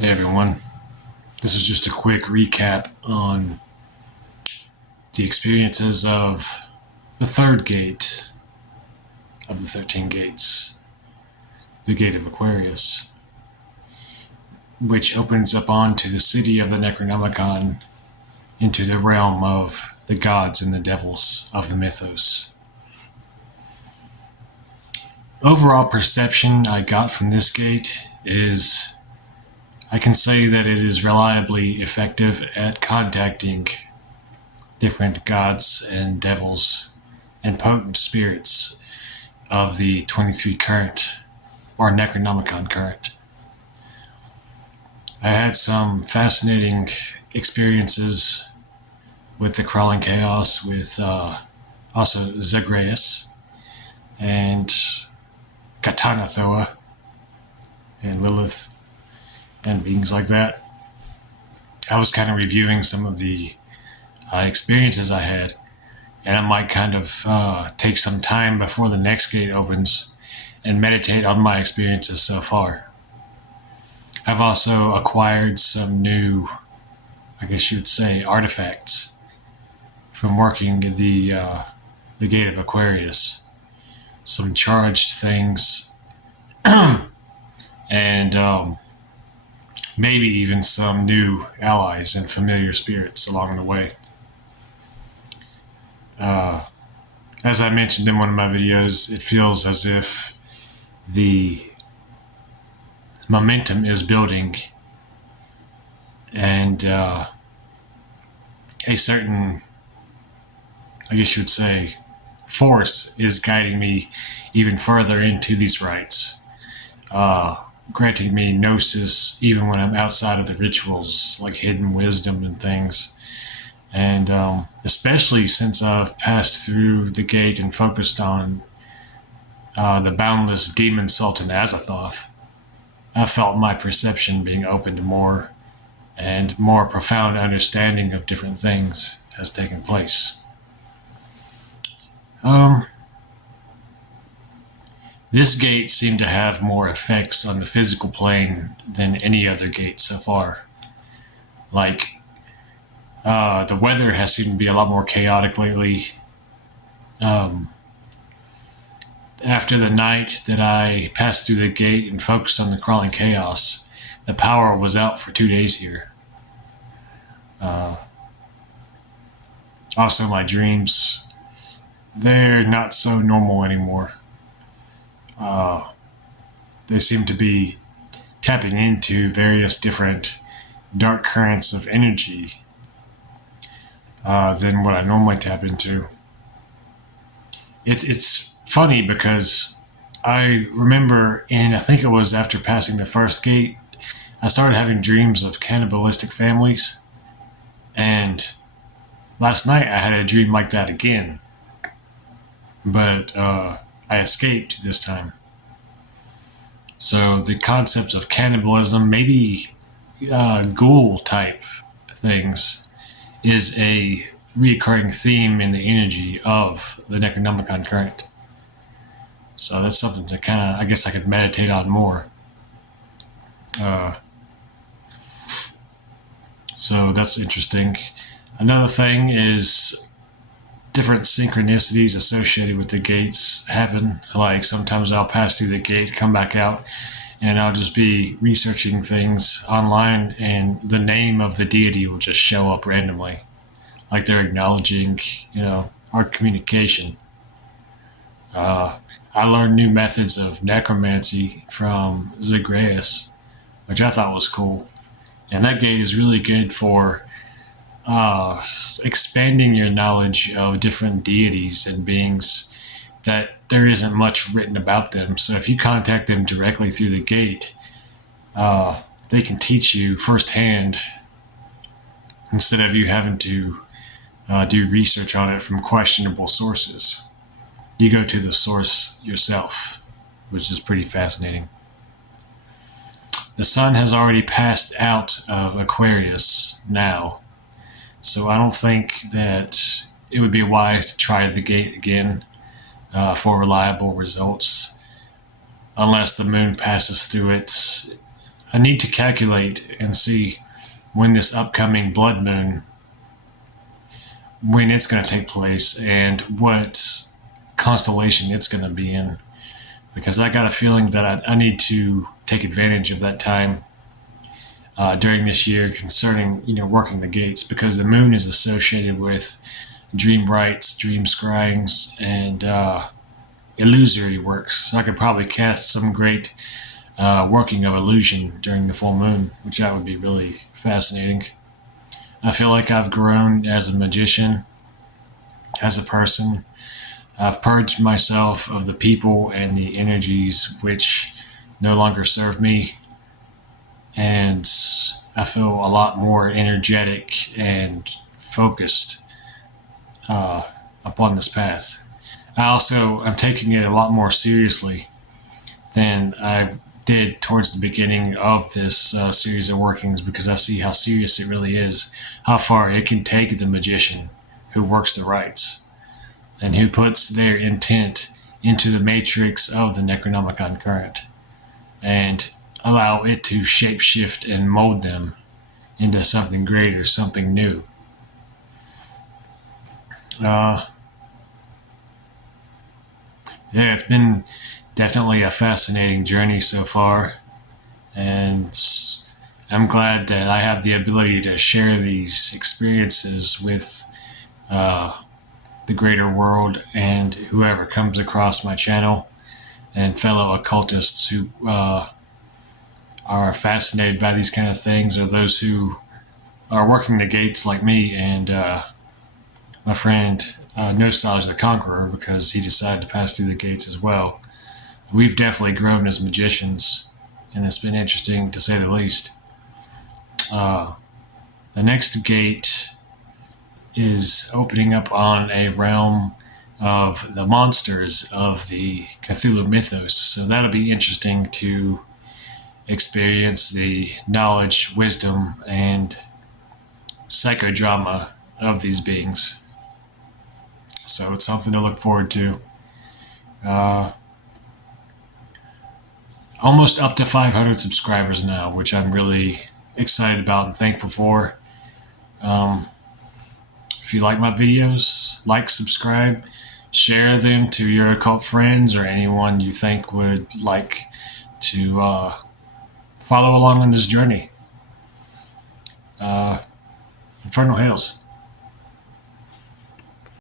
Hey everyone, this is just a quick recap on the experiences of the third gate of the 13 gates, the Gate of Aquarius, which opens up onto the city of the Necronomicon into the realm of the gods and the devils of the mythos. Overall perception I got from this gate is I can say that it is reliably effective at contacting different gods and devils and potent spirits of the 23 current or Necronomicon current. I had some fascinating experiences with the Crawling Chaos with also Zagreus and Katana Thoa and Lilith and beings like that. I was kind of reviewing some of the experiences I had, and I might kind of take some time before the next gate opens and meditate on my experiences so far. I've also acquired some new, I guess you would say, artifacts from working the Gate of Aquarius. Some charged things, and maybe even some new allies and familiar spirits along the way. As I mentioned in one of my videos, it feels as if the momentum is building and a certain, I guess you would say, force is guiding me even further into these rites, granting me gnosis even when I'm outside of the rituals, like hidden wisdom and things. And especially since I've passed through the gate and focused on the boundless demon Sultan Azathoth, I felt my perception being opened more, and more profound understanding of different things has taken place. This gate seemed to have more effects on the physical plane than any other gate so far. Like, the weather has seemed to be a lot more chaotic lately. After the night that I passed through the gate and focused on the Crawling Chaos, the power was out for 2 days here. Also, my dreams, they're not so normal anymore. They seem to be tapping into various different dark currents of energy than what I normally tap into. It's funny because I remember, and I think it was after passing the first gate, I started having dreams of cannibalistic families. And last night I had a dream like that again. But I escaped this time. So the concepts of cannibalism, maybe ghoul type things, is a recurring theme in the energy of the Necronomicon current. So that's something to kind of, I guess I could meditate on more. So that's interesting. Another thing is different synchronicities associated with the gates happen. Like sometimes I'll pass through the gate, come back out, and I'll just be researching things online, and the name of the deity will just show up randomly. Like they're acknowledging, our communication. I learned new methods of necromancy from Zagreus, which I thought was cool. And that gate is really good for expanding your knowledge of different deities and beings that there isn't much written about them. So if you contact them directly through the gate, they can teach you firsthand instead of you having to do research on it from questionable sources. You go to the source yourself, which is pretty fascinating. The sun has already passed out of Aquarius now, so I don't think that it would be wise to try the gate again for reliable results, unless the moon passes through it. I need to calculate and see when this upcoming blood moon, when it's going to take place and what constellation it's going to be in, because I got a feeling that I need to take advantage of that time during this year concerning, working the gates, because the moon is associated with dream rites, dream scryings, and illusory works. So I could probably cast some great working of illusion during the full moon, which that would be really fascinating. I feel like I've grown as a magician, as a person. I've purged myself of the people and the energies which no longer serve me, and I feel a lot more energetic and focused upon this path. I'm taking it a lot more seriously than I did towards the beginning of this series of workings, because I see how serious it really is, how far it can take the magician who works the rites and who puts their intent into the matrix of the Necronomicon current and allow it to shapeshift and mold them into something greater, something new. Yeah, it's been definitely a fascinating journey so far, and I'm glad that I have the ability to share these experiences with the greater world and whoever comes across my channel, and fellow occultists who are fascinated by these kind of things, or those who are working the gates like me and my friend Nostalgia the Conqueror, because he decided to pass through the gates as well. We've definitely grown as magicians, and it's been interesting to say the least. The next gate is opening up on a realm of the monsters of the Cthulhu mythos, so that'll be interesting to experience the knowledge, wisdom, and psychodrama of these beings. So it's something to look forward to. Almost up to 500 subscribers now, which I'm really excited about and thankful for. If you like my videos, like, subscribe, share them to your occult friends or anyone you think would like to follow along on this journey. Infernal Hails.